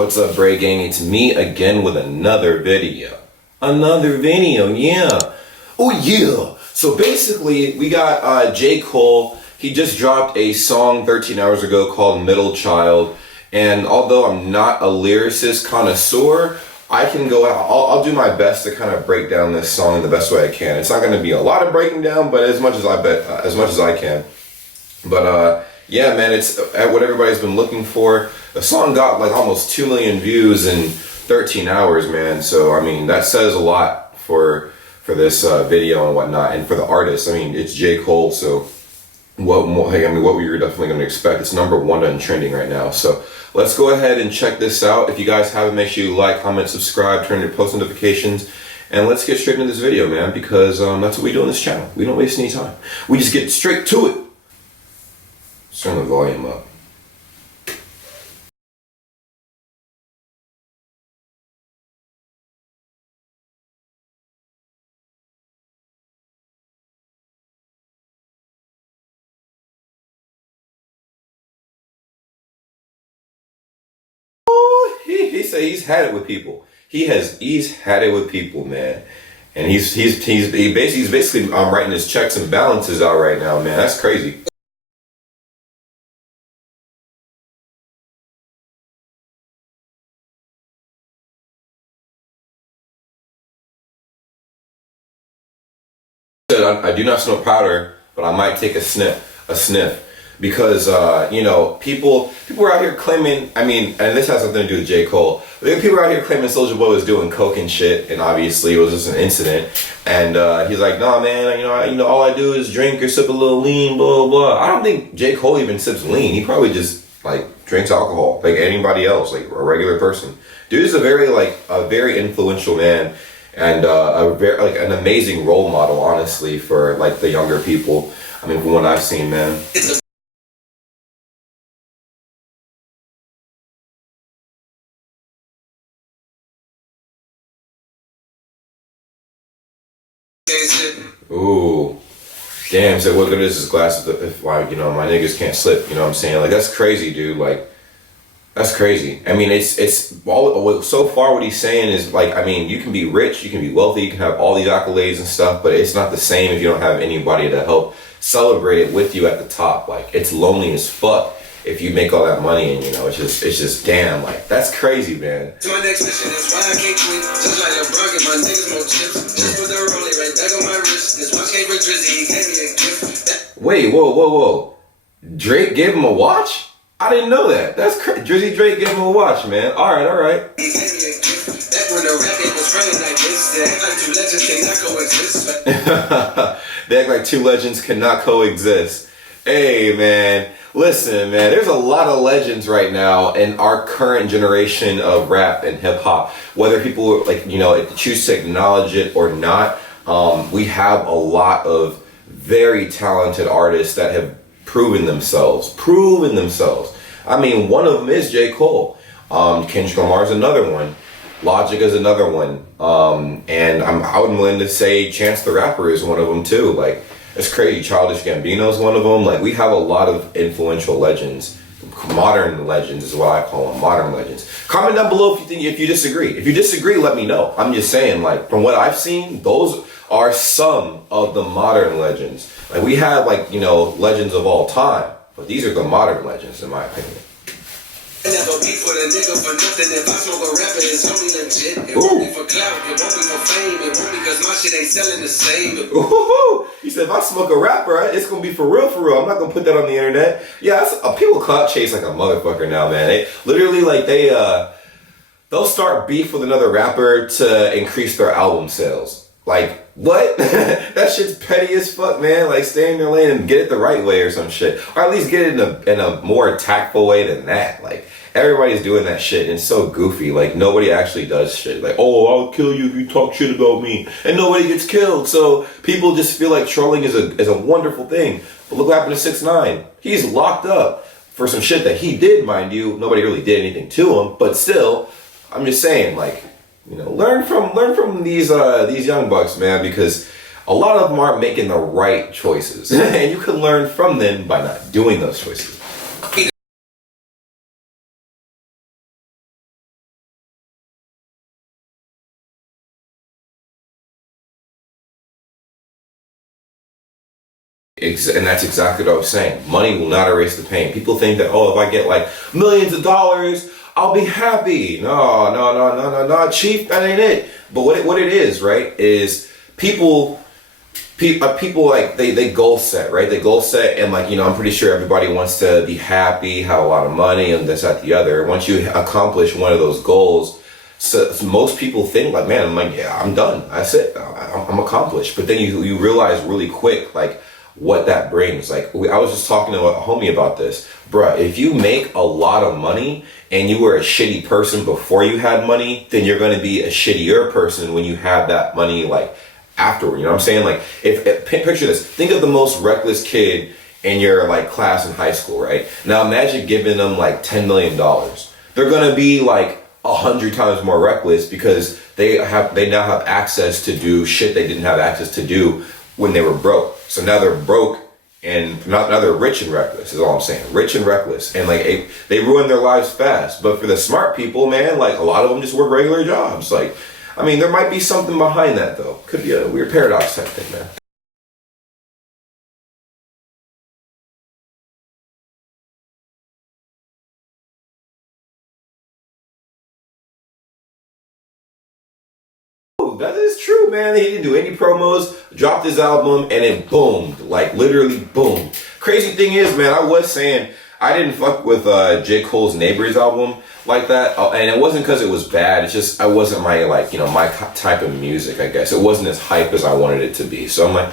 What's up, Bray Gang? It's me again with another video. Yeah. Oh yeah. So basically, we got J. Cole. He just dropped a song 13 hours ago called Middle Child. And although I'm not a lyricist connoisseur, I can go out. I'll do my best to kind of break down this song in the best way I can. It's not going to be a lot of breaking down, but as much as I can. But yeah, man, it's what everybody's been looking for. The song got like almost 2 million views in 13 hours, man. So I mean, that says a lot for this video and whatnot, and for the artist. I mean, it's J. Cole, so what were you definitely going to expect? It's #1 on trending right now. So let's go ahead and check this out. If you guys haven't, make sure you like, comment, subscribe, turn on your post notifications, and let's get straight into this video, man, because that's what we do on this channel. We don't waste any time. We just get straight to it. Let's turn the volume up. He said he's had it with people. He's had it with people, man. And he's basically writing his checks and balances out right now, man. That's crazy. I do not smoke powder, but I might take a sniff, because you know, people are out here claiming. I mean, and this has something to do with J. Cole. People are out here claiming Soulja Boy was doing coke and shit, and obviously it was just an incident. And he's like, nah, man, you know, all I do is drink or sip a little lean, blah blah. I don't think J. Cole even sips lean. He probably just like drinks alcohol like anybody else, like a regular person. Dude is a very influential man. And an amazing role model, honestly, for like the younger people. I mean, from what I've seen, man. Ooh, damn! So what good is this glass if my niggas can't slip? You know what I'm saying? Like, that's crazy, dude. Like, that's crazy. I mean, it's all so far. What he's saying is like, I mean, you can be rich, you can be wealthy, you can have all these accolades and stuff, but it's not the same if you don't have anybody to help celebrate it with you at the top. Like, it's lonely as fuck if you make all that money, and you know, it's just damn, like, that's crazy, man. To my next mission, that's why I can't quit. Just like LeBron, get my niggas more chips. Just put the rollie right back on my wrist. This watch came from Drizzy, he gave me a gift. Wait, whoa. Drake gave him a watch? I didn't know that. That's crazy. Drizzy Drake gave him a watch, man. All right. He gave me a gift. Back when the rap game was spraying like this, they act like two legends cannot coexist. They act like two legends cannot coexist. Hey, man. Listen, man. There's a lot of legends right now in our current generation of rap and hip hop. Whether people choose to acknowledge it or not, we have a lot of very talented artists that have proven themselves. I mean, one of them is J. Cole. Kendrick Lamar is another one. Logic is another one. And I would willing to say Chance the Rapper is one of them too. Like, it's crazy. Childish Gambino is one of them. Like, we have a lot of influential legends. Modern legends is what I call them. Modern legends. Comment down below if you disagree. If you disagree, let me know. I'm just saying, like, from what I've seen, those are some of the modern legends. Like, we have, like, you know, legends of all time, but these are the modern legends, in my opinion. Never beef with a nigga for nothing. If I smoke a rapper, it's only legit. It won't be for clout, it won't be for fame, it won't be because my shit ain't selling the same. Ooh, he said if I smoke a rapper, it's gonna be for real. I'm not gonna put that on the internet. Yeah, people clout chase like a motherfucker now, man. They literally, like, they'll start beef with another rapper to increase their album sales. Like, what? That shit's petty as fuck, man. Like, stay in your lane and get it the right way or some shit. Or at least get it in a more tactful way than that. Like, everybody's doing that shit, and it's so goofy. Like, nobody actually does shit. Like, oh, I'll kill you if you talk shit about me. And nobody gets killed. So people just feel like trolling is a wonderful thing. But look what happened to 6ix9ine. He's locked up for some shit that he did, mind you. Nobody really did anything to him. But still, I'm just saying, like, you know, learn from these young bucks, man, because a lot of them aren't making the right choices, and you can learn from them by not doing those choices. And that's exactly what I was saying. Money will not erase the pain. People think that, oh, if I get like millions of dollars, I'll be happy. No, Chief, that ain't it. But what it is, right, is people like they goal set, right? They goal set, and like, you know, I'm pretty sure everybody wants to be happy, have a lot of money, and this, that, the other. Once you accomplish one of those goals, so most people think like, man, I'm like, yeah, I'm done. That's it. I'm accomplished. But then you realize really quick, like, what that brings. Like, I was just talking to a homie about this. Bruh, if you make a lot of money and you were a shitty person before you had money, then you're going to be a shittier person when you have that money, like, afterward. You know what I'm saying? Like, if picture this. Think of the most reckless kid in your, like, class in high school, right? Now imagine giving them, like, $10 million. They're going to be, like, 100 times more reckless because they now have access to do shit they didn't have access to do when they were broke. So now they're broke and now they're rich and reckless is all I'm saying. Rich and reckless. And like they ruin their lives fast. But for the smart people, man, like a lot of them just work regular jobs. Like, I mean, there might be something behind that though. Could be a weird paradox type thing, man. That is true, man. He didn't do any promos, dropped his album, and it boomed. Like, literally boomed. Crazy thing is, man, I was saying I didn't fuck with J. Cole's Neighbors album like that. And it wasn't because it was bad. It's just, I wasn't my, like, you know, my type of music, I guess. It wasn't as hype as I wanted it to be. So I'm like,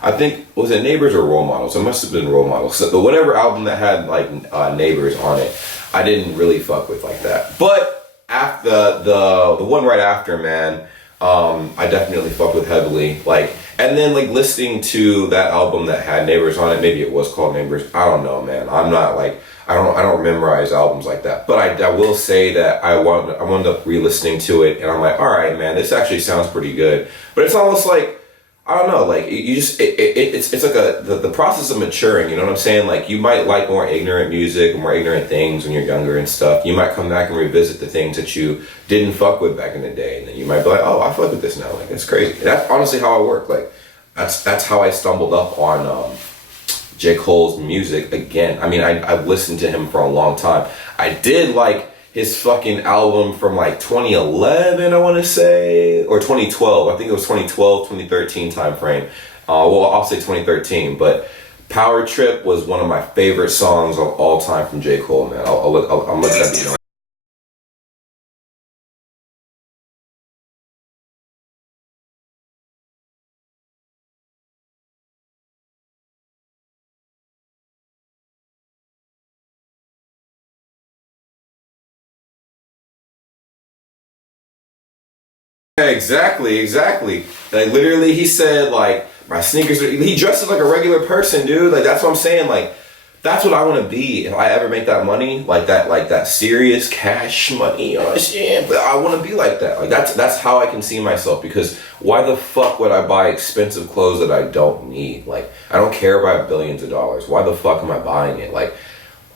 I think, was it Neighbors or Role Models? It must have been Role Models. So the whatever album that had, like, Neighbors on it, I didn't really fuck with like that. But after the one right after, man, I definitely fucked with heavily. Like, and then like listening to that album that had Neighbors on it, maybe it was called Neighbors. I don't know, man. I'm not like, I don't memorize albums like that. But I will say that I wound up re-listening to it, and I'm like, all right, man, this actually sounds pretty good. But it's almost like, I don't know, like you just it's like the process of maturing. You know what I'm saying? Like, you might like more ignorant music, more ignorant things when you're younger and stuff. You might come back and revisit the things that you didn't fuck with back in the day, and then you might be like, oh, I fuck with this now. Like, it's crazy. And that's honestly how I work. Like, that's how I stumbled up on J. Cole's music again. I mean, I've listened to him for a long time. I did like his fucking album from like 2011, I want to say, or 2012. I think it was 2012, 2013 time frame. Well, I'll say 2013, but Power Trip was one of my favorite songs of all time from J. Cole, man. I'm looking at you. Yeah, exactly. Like, literally, he said, like, my sneakers are, he dresses like a regular person, dude. Like, that's what I'm saying. Like, that's what I want to be if I ever make that money, like that serious cash money. Oh shit, but I want to be like that. Like, that's how I can see myself, because why the fuck would I buy expensive clothes that I don't need? Like, I don't care if I have billions of dollars. Why the fuck am I buying it? Like,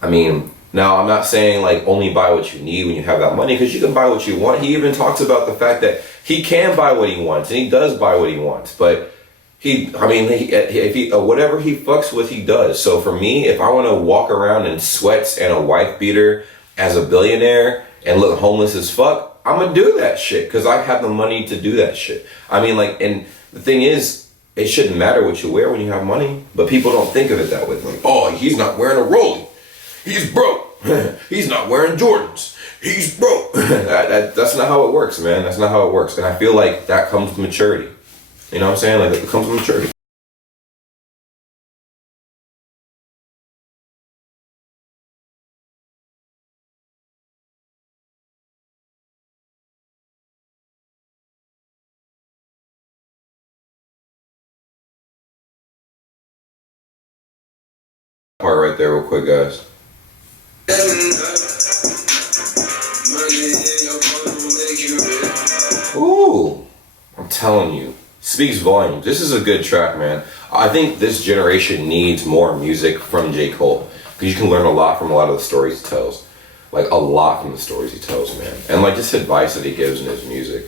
I mean, now I'm not saying like only buy what you need when you have that money, because you can buy what you want. He even talks about the fact that he can buy what he wants, and he does buy what he wants, but if he whatever he fucks with, he does. So for me, if I want to walk around in sweats and a wife beater as a billionaire and look homeless as fuck, I'm gonna do that shit because I have the money to do that shit. I mean, like, and the thing is, it shouldn't matter what you wear when you have money, but people don't think of it that way. Like, oh, he's not wearing a Rollie, he's broke. He's not wearing Jordans, he's broke. That's not how it works, man. That's not how it works. And I feel like that comes with maturity. You know what I'm saying? Like, it comes with maturity. Part right there, real quick, guys. Ooh, I'm telling you, speaks volumes. This is a good track, man. I think this generation needs more music from J. Cole, because you can learn a lot from a lot of the stories he tells. Like, a lot from the stories he tells, man. And like, just advice that he gives in his music.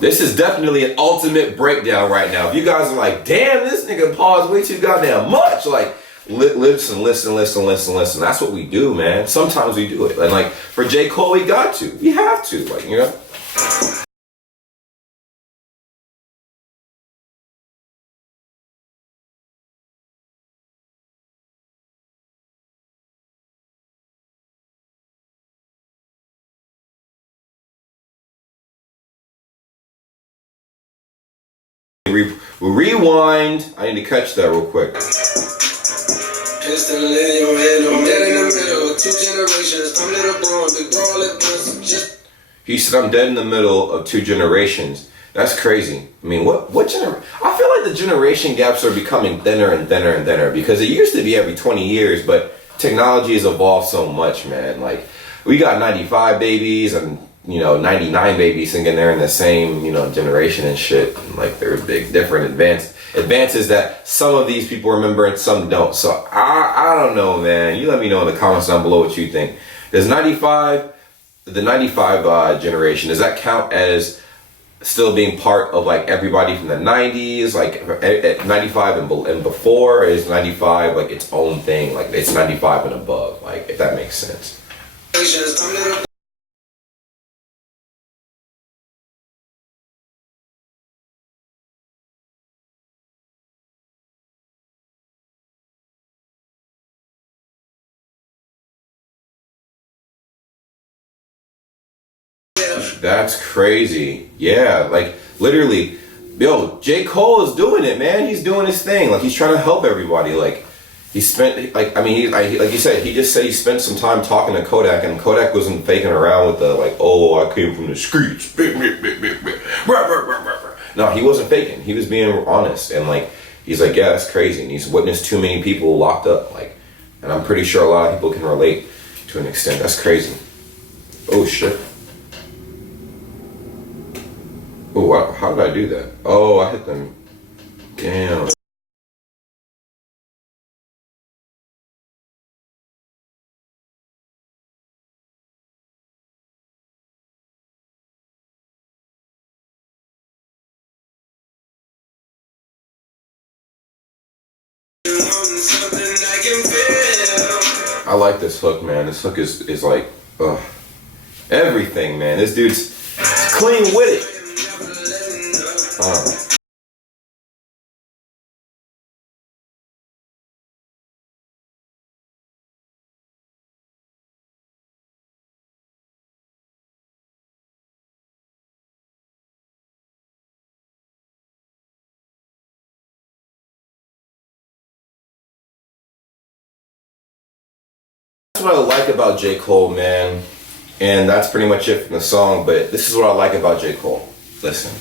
This is definitely an ultimate breakdown right now. If you guys are like, damn, this nigga paused way too goddamn much, like, listen. That's what we do, man. Sometimes we do it. And like, for J. Cole, we got to. We have to, like, you know? Rewind. I need to catch that real quick. He said, I'm dead in the middle of 2 generations. That's crazy. I mean, what generation? I feel like the generation gaps are becoming thinner and thinner because it used to be every 20 years, but technology has evolved so much, man. Like, we got 95 babies and, 99 babies thinking they're in the same, generation and shit. And like, there's big different advances that some of these people remember and some don't. So I don't know, man. You let me know in the comments down below what you think. Does the 95 generation, does that count as still being part of like everybody from the 90s, like at 95 and before, or is 95 like its own thing, like it's 95 and above, like, if that makes sense? That's crazy. Yeah, like literally, yo, J. Cole is doing it, man. He's doing his thing. Like, he's trying to help everybody. Like, he spent, like, I mean, like you said, he just said he spent some time talking to Kodak, and Kodak wasn't faking around with the, like, oh, I came from the streets. No, he wasn't faking. He was being honest. And, like, he's like, yeah, that's crazy. And he's witnessed too many people locked up. Like, and I'm pretty sure a lot of people can relate to an extent. That's crazy. Oh, shit. Oh, how did I do that? Oh, I hit them. Damn. I like this hook, man. This hook is like, everything, man. This dude's clean with it. That's what I like about J. Cole, man. And that's pretty much it from the song, but this is what I like about J. Cole. Listen.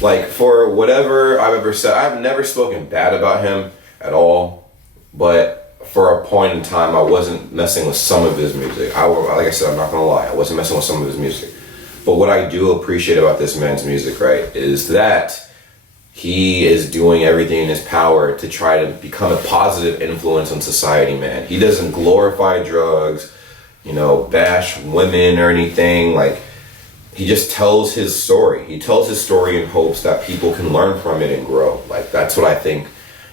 Like, for whatever I've ever said, I've never spoken bad about him at all, but for a point in time, I wasn't messing with some of his music. Like I said, I'm not gonna lie, I wasn't messing with some of his music. But what I do appreciate about this man's music, right, is that he is doing everything in his power to try to become a positive influence on society, man. He doesn't glorify drugs, bash women or anything. Like, he just tells his story. He tells his story in hopes that people can learn from it and grow. Like, that's what I think,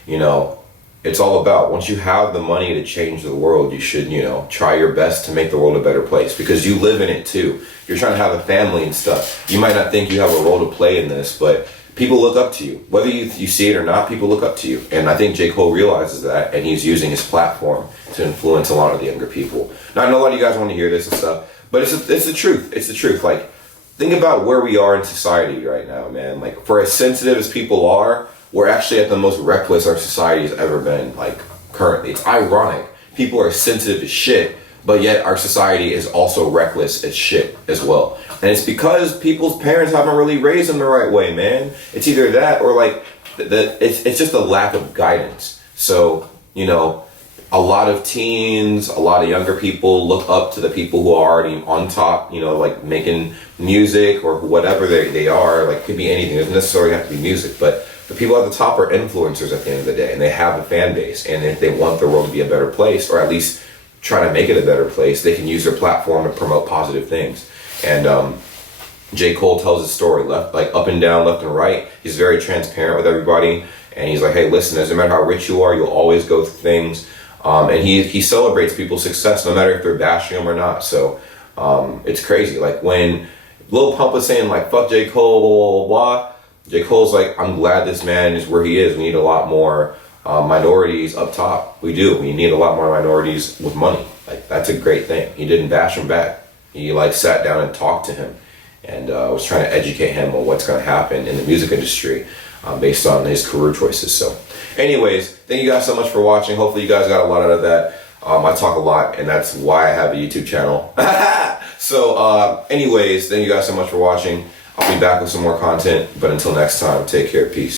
it's all about. Once you have the money to change the world, you should, try your best to make the world a better place, because you live in it too. You're trying to have a family and stuff. You might not think you have a role to play in this, but people look up to you. Whether you see it or not, people look up to you. And I think J. Cole realizes that, and he's using his platform to influence a lot of the younger people. Now, I know a lot of you guys want to hear this and stuff, but it's the truth. It's the truth. Like, think about where we are in society right now, man. Like, for as sensitive as people are, we're actually at the most reckless our society has ever been, like, currently. It's ironic. People are sensitive as shit, but yet our society is also reckless as shit as well. And it's because people's parents haven't really raised them the right way, man. It's either that or, like, it's just a lack of guidance. So, a lot of teens, a lot of younger people look up to the people who are already on top, like making music or whatever they are. Like, it could be anything. It doesn't necessarily have to be music, but the people at the top are influencers at the end of the day, and they have a fan base. And if they want the world to be a better place, or at least try to make it a better place, they can use their platform to promote positive things. And J. Cole tells his story up and down, left and right. He's very transparent with everybody, and he's like, hey, listen, doesn't matter how rich you are, you'll always go through things. And he celebrates people's success, no matter if they're bashing him or not. So it's crazy. Like when Lil Pump was saying like, fuck J. Cole, blah, blah, blah, J. Cole's like, I'm glad this man is where he is. We need a lot more minorities up top. We do. We need a lot more minorities with money. Like, that's a great thing. He didn't bash him back. He like sat down and talked to him, and was trying to educate him on what's going to happen in the music industry based on his career choices. So anyways, thank you guys so much for watching. Hopefully you guys got a lot out of that. I talk a lot, and that's why I have a YouTube channel. So anyways, thank you guys so much for watching. I'll be back with some more content, but until next time, take care, peace.